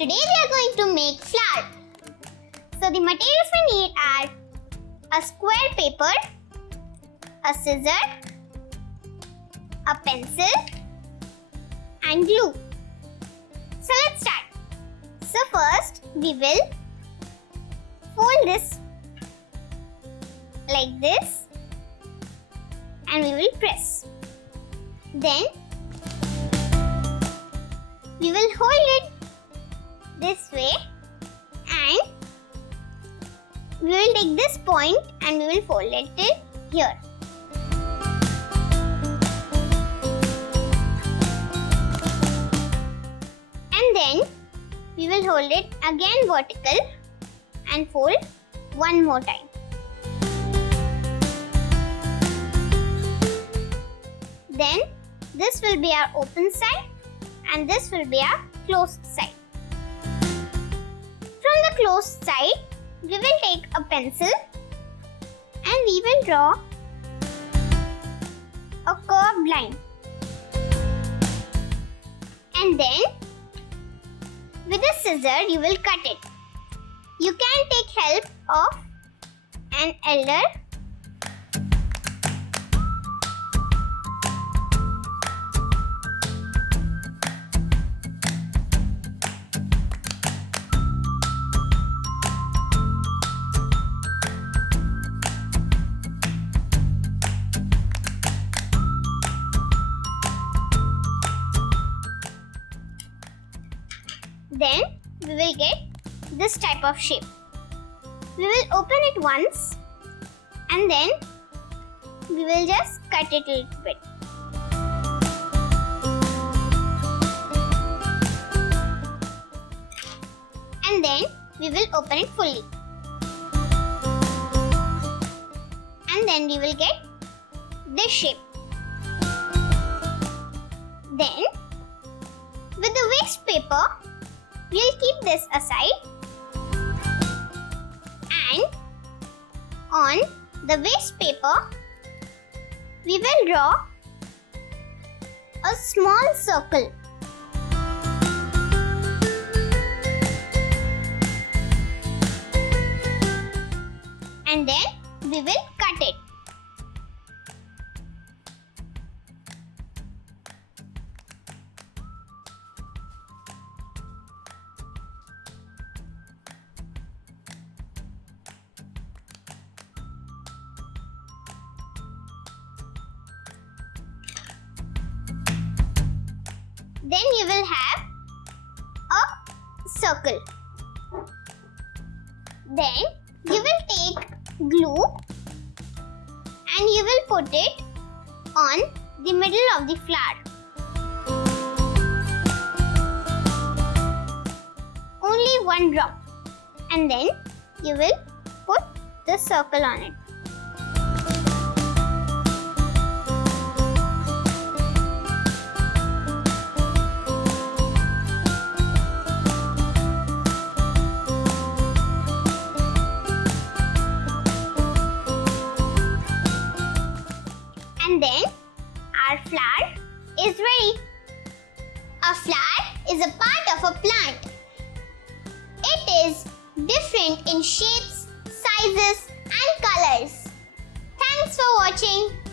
Today we are going to make flower. So the materials we need are a square paper, a scissor, a pencil and glue. So let's start. So first we will fold this like this and we will press. Then we will hold it this way and we will take this point and we will fold it here. And then we will hold it again vertical and fold one more time. Then this will be our open side and this will be our closed side. From the closed side, we will take a pencil and we will draw a curved line. And then with a scissor, you will cut it. You can take help of an elder. Then we will get this type of shape. We will open it once and then we will just cut it a little bit. And then we will open it fully. And then we will get this shape. Then with the waste paper, we'll keep this aside and on the waste paper, we will draw a small circle. And then we will cut it. Then you will have a circle. Then you will take glue and you will put it on the middle of the flower. Only one drop. And then you will put the circle on it. And then our flower is ready. A flower is a part of a plant. It is different in shapes, sizes and colors. Thanks for watching.